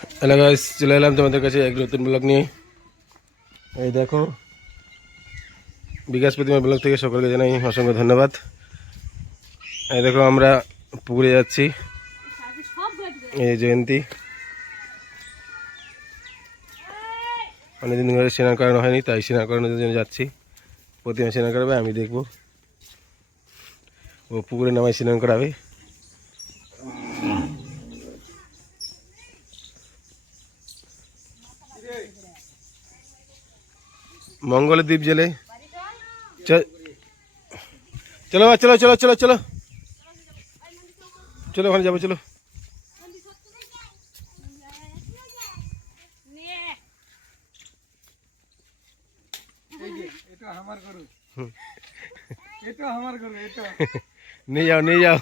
Hello guys, চলে এলাম তোমাদের কাছে এক নতুন ব্লগ নিয়ে। এই দেখো, বিকাশ প্রতিমা ব্লগ থেকে সকলকে জানাই অসংখ্য ধন্যবাদ। এই দেখো, আমরা পুকুরে যাচ্ছি। এই জয়ন্তী অনেকদিন ধরে স্নান করানো হয়নি, তাই স্নান করানোর জন্য যাচ্ছি। প্রতিমা স্নান করাবে, আমি দেখবো। ও পুকুরে নামায় স্নান করাবে। মঙ্গলের দ্বীপ জেলে চলো চলো চলো চলো চলো চলো, ওখানে যাবো, চলো। নিয়ে যাও, নিয়ে যাও।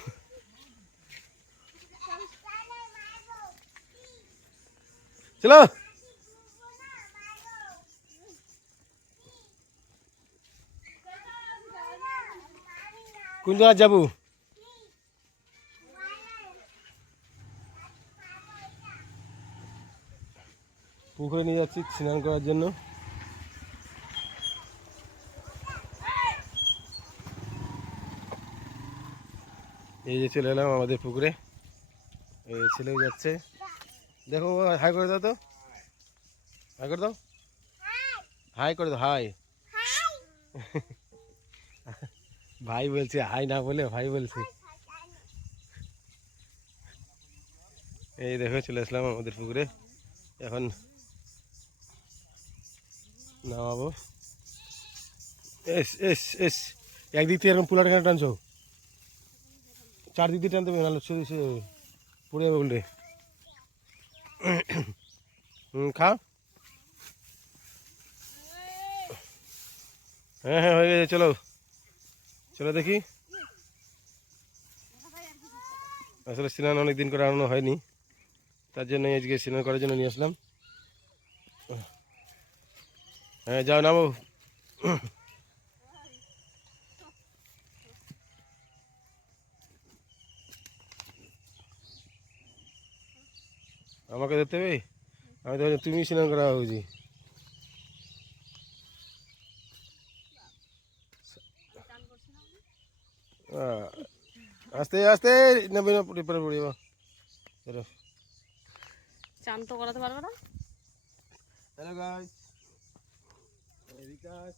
চলো। কোন জায়গায় যাবো? পুকুরে নিয়ে যাচ্ছি স্নান করার জন্য। এই যে চলে এলাম আমাদের পুকুরে। এই ছেলেও যাচ্ছে, দেখো। হাই করে দাও তো, হাই করে দাও, হাই করে দাও, হাই। ভাই বলছে, হাই না বলে ভাই বলছে। এই দেখো, চলে আসলাম আমাদের পুকুরে। এখন নামাবো। এস এস এস, একদিক থেকে এরকম পুলাটা কেন টানছো? চারদিক দিয়ে টানতে হবে, নাহলে সে পড়ে যাবে উল্টে। খাও। হ্যাঁ হ্যাঁ, হয়ে গেছে, চলো চলো দেখি। আসলে স্নান অনেকদিন করে আনানো হয়নি, তার জন্য আজকে স্নান করার জন্য নিয়ে আসলাম। হ্যাঁ, যাও, নামো। আমাকে ধরতে হবে? আমি তো তুমি স্নান করা হয়েছি। আস্তে আস্তে নেবে না, পড়ে পড়ে পড়ে। চান তো করাতে পারবে না। হ্যালো গাইস, বিকাশ।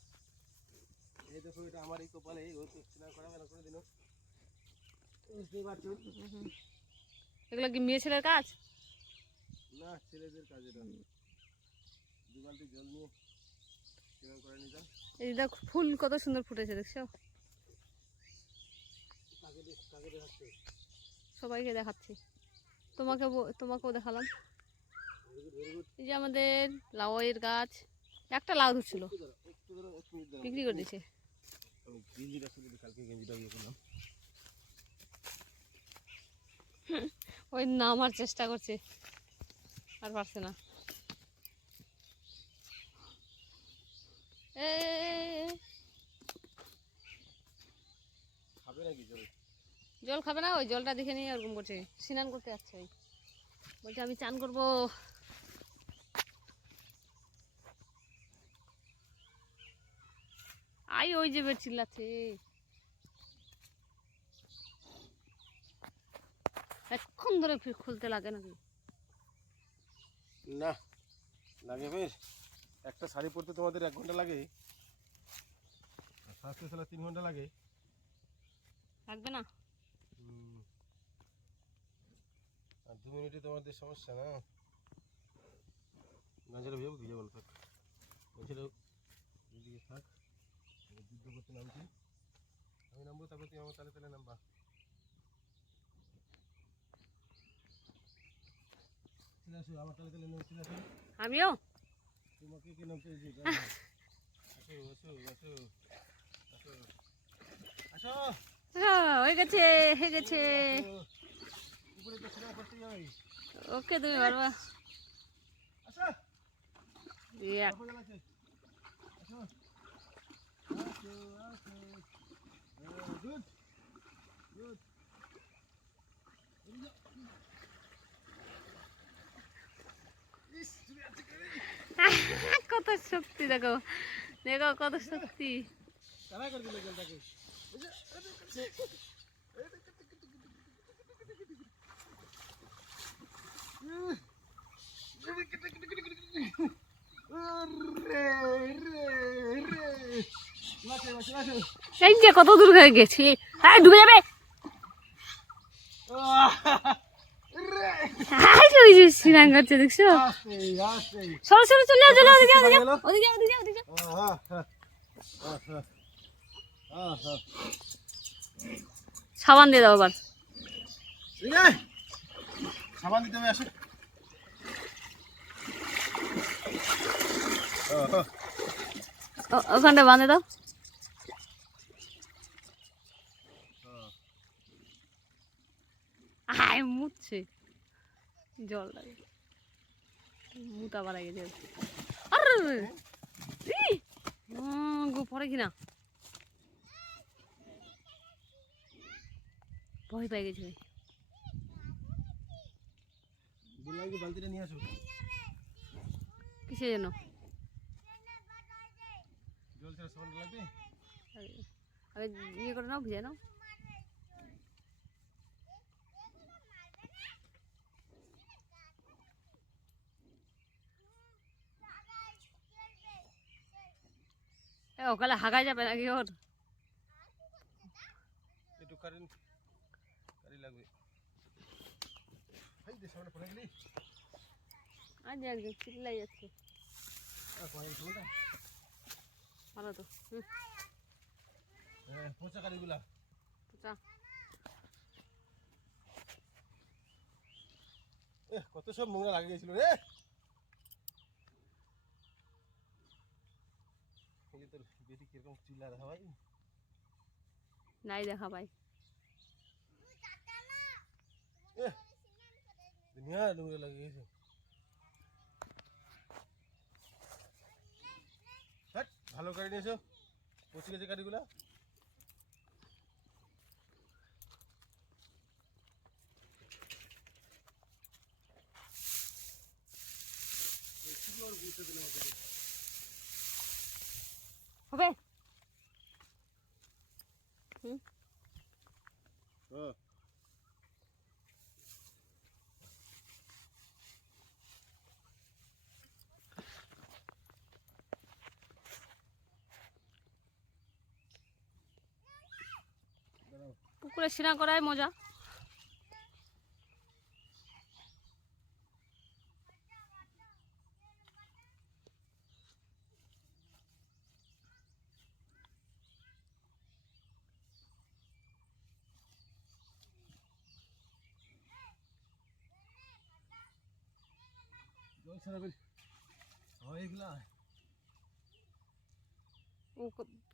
এই দেখো, এটা আমার এই কপালে, ও তো স্নান করাবে না কোনোদিনও, বুঝতেই পারছো। এগুলো কি মেয়ে ছেলের কাজ? না, ছেলেদের কাজ এটা। দু বালতি জল নিয়ে স্নান করে নিতাম। এই দেখ, ফুল কত সুন্দর ফুটেছে, দেখছো? সবাইকে দেখাচ্ছি, তোমাকেও দেখালাম। এই যে আমাদের লাউয়ের গাছ, একটা লাউ ধরছিল, বিক্রি করে দিয়েছে। ওই নামার চেষ্টা করছে, আর পারছে না। জল খাবে না, ওই জলটা দেখে নিয়ে ওরকম করছে, স্নান করতে যাচ্ছে। ওই বলছে আমি চান করবো। আই ওই যে বের চিল্লাচ্ছে, এক্ষণ ধরে খুলতে লাগে নাকি? না লাগে বেশ। একটা শাড়ি পরতে তোমাদের 1 ঘন্টা লাগে, সাজতে সালা 3 ঘন্টা লাগে। লাগবে না? আর 2 মিনিটে তোমাদের সমস্যা না। গাছের ভিজে ভিজে বল থাক, গাছের এদিকে থাক। যুদ্ধ করতে নামছি, আমি নামবো, তারপর তুই আমার তালে তালে নামবা। আমার তালে তালে নামছি না, আমিও তোমাকে কে নামতে হয়েছে? আসো আসো আসো আসো আসো। হয়ে গেছে, হয়ে গেছে। উপরে তো স্নান করতে যাবে। ওকে, তুমি পারবা। আসো, ইয়া, আসো আসো আসো আসো। Good good. শক্তি দেখো, দেখো কত শক্তি। কারা করে দিল জলটাকে? এই যে কত দূর হয়ে গেছি, হ্যাঁ ডুবে যাবে। সিনান করছে দেখছো, সরো সরো চলে যাও, চলে যাও, ওদিকে ওদিকে ওদিকে ওদিকে ওদিকে। সাবান দিয়ে দাও আবার। সাবান দিতে হবে, আসো। ওখানটা বাঁধে দাও। আয় মুছছে, জল লাগে, মুতা বাড়া গেছে। আরে গো পরে কিনা ভয় পেয়ে গেছে। বালতিটা নিয়ে আসো। কিসের জন্য? জল ছাড়া সাবান লাগবে। আগে ইয়ে করে নাও, ভিজে নাও। ওকালে হাগাই যাবে নাকি ওর? একটু কারি লাগবে। সামনে পড়ে গেলি। আজ একদম চিল্লাই যাচ্ছে। ভালো তো। পচা কারিগুলা। পচা। কত সব নোংরা লাগে গেছিল রে। তোর বেশি কিরকম চিল্লা দেখা ভাই? নাই দেখা ভাই। দুনিয়া নোংরা লাগে গেছে। ভালো কারি নিয়েছো, পচে গেছে কারিগুলা। হবে। হুম। পুকুরে স্নান করায় মজা। জল ছাড়া এগুলা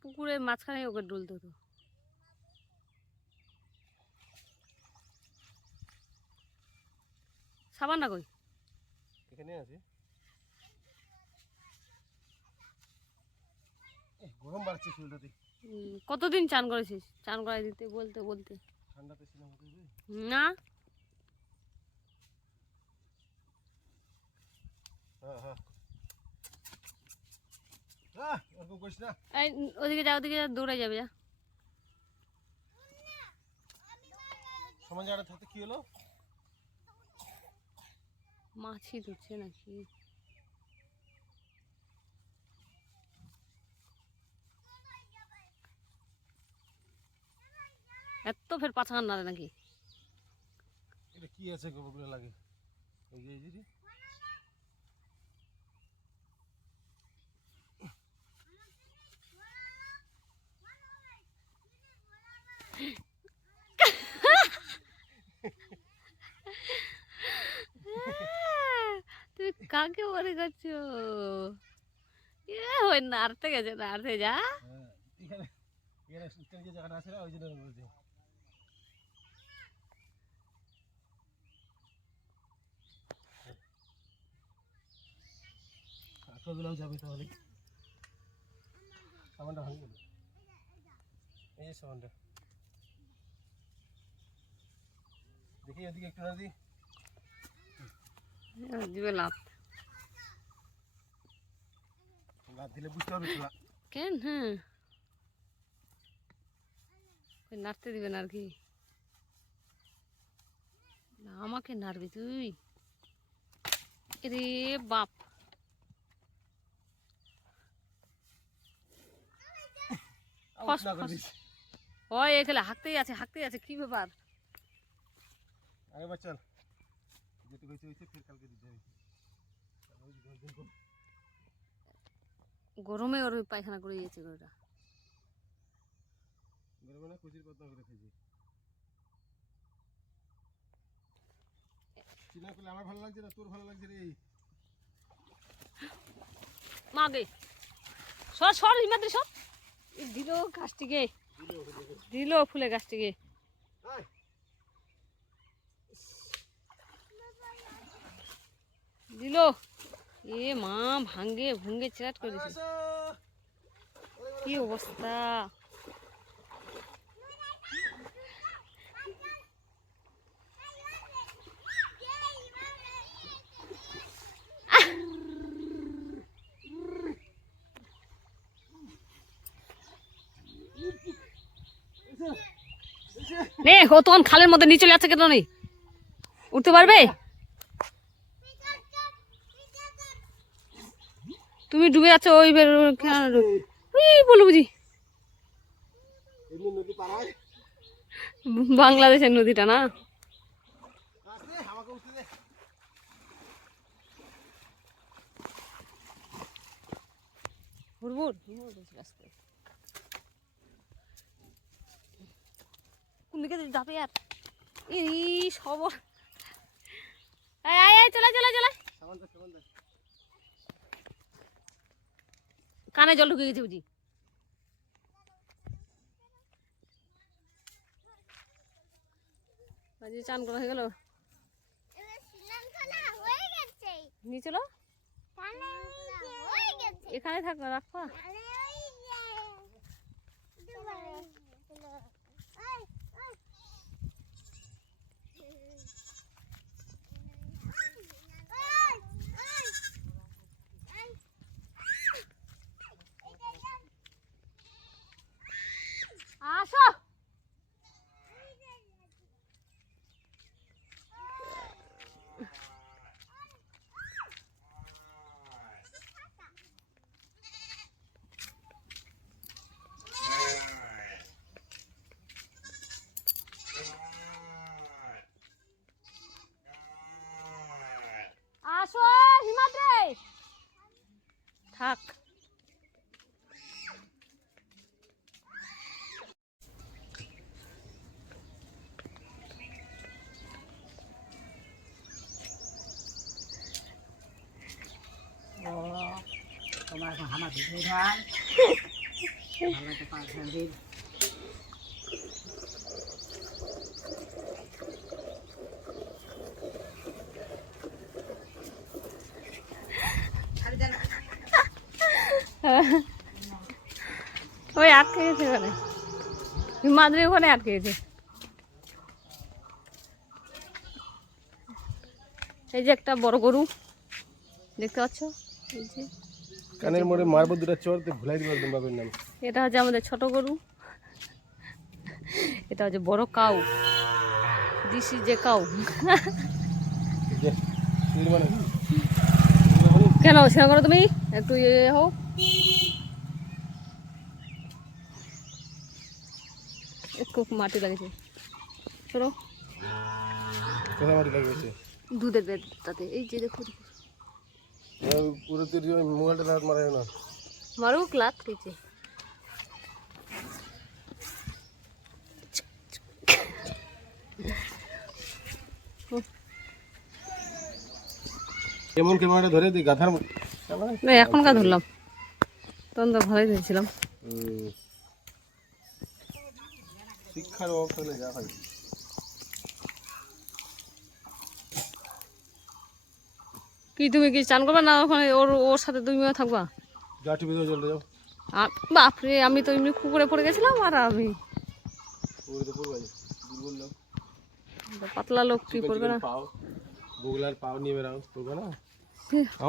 পুকুরের মাঝখানে ওকে ডুলতে হতো। সাবানটা কই? এখানে আছে। গরম বাড়ছে শরীরটাতে। কতদিন চান করেছিস? চান করাই দিতে বলতে বলতে। ঠান্ডাতে ছিলাম না। ওরকম করিস না। এই ওদিকে যা, ওদিকে যা, দৌড়ে যাবে যা। সমান জায়গাটা থাকতে কি হলো? মাছি ধরছে নাকি? এত ফের পাছা নাড়ে নাকি? এটা কি আছে গোবরগুলো লাগে? এই যে এই যে তুমি কাকে মনে করছো? ওই নাড়তে গেছে, নাড়তে যা। এখানে এখানে যে জায়গাটা আছে না, ওই জন্য বলছি। কাকগুলোও যাবে তাহলে। সামানটা ভাঙি গেল। এই যে সামানটা দেখি, এদিকে একটু না দি। দিবে লাভ। লাফ দিলে বুঝতে পারবে খেলা। কেন? হ্যাঁ, ওই নাড়তে দিবেন আর কি। না, আমাকে নাড়বি তুই? রে বাপ, ফস না করে ফস। দিস। ওই এখানে হাঁকতেই আছে, কি ব্যাপার? আগে বার চল, যেটুকু হয়েছে ফের কালকে দিতে হবে। গরমে ওর ওই পায়খানা করে দিয়েছে গরুটা। গরমে না কুচির পাতা করে খেয়েছি। চিনা করলে আমার ভালো লাগছে না, তোর ভালো লাগছে রে। মাগে সর সর, হিমাদ্রি সর। দিল গাছটিকে, দিল ফুলে গাছটিকে। দিল, এ মা, ভাঙ্গে ভুঙ্গে চিরাট করে দিছে। কি অবস্থা! নে, ও তখন খালের মধ্যে নিচে চলে যাচ্ছে কেন? নেই উঠতে পারবে? তুমি ডুবে যাচ্ছ ওই বলো বুঝি। এমনি নদী পাড়ায় বাংলাদেশের নদীটা না? আসলে আমাকে উঠতে দে। হুড়বুড় আসতে কোন দিকে যাবে আর? এই সবর, চলে চলে চলে। সামান দে। কানে জল ঢুকে গেছে বুঝি। আজকে চান করা হয়ে গেল, নিয়ে চলো। এখানে থাক, রাখবা। আসো, আসো হিমাদ্রি, থাক। তোমার এখন হামা দিতে ধান ভালো তো 5 দিন ওই আটকে গেছে ওখানে, হিমাদ্রি ওখানে আটকে গেছে। এই যে একটা বড় গরু দেখতে পাচ্ছ, এই যে কানের মোড়ে মারবো দুটা চোর, তো ভুলাই দিবার একদম বাবার নাম। এটা হচ্ছে আমাদের ছোট গরু, এটা হচ্ছে বড় cow, this is a cow. যে তীর মানে কেন সেরকম করো তুমি? একটু ইয়ে হও, একটু মাটি লাগেছে, চলো। কোথায় মাটি লাগিয়েছে? দুধের বেদটাতে, এই যে দেখো দেখো। পুরো তীর মোবাইলটা রাত মারায় না। মারুক লাত খেয়েছে। কেমন ক্যামেরাটা ধরে তুই গাধার মতো। না এখনকার ধরলাম, তখন তো ভালোই ধরেছিলাম। শিক্ষার অভাব থাকলে যা হয়। কি তুমি কি চান করবা না ওখানে? ওর সাথে তুমিও থাকবা? যা টিপে দাও, জলটা যাও। বাপরে, আমি তো এমনি পুকুরে পড়ে গেছিলাম, আর আমি ওই তো পড়বাই দুর্বল লোক, পাতলা লোক কি করবে না। পাও বগুলার পাও নিয়ে বেড়াও, করবে না।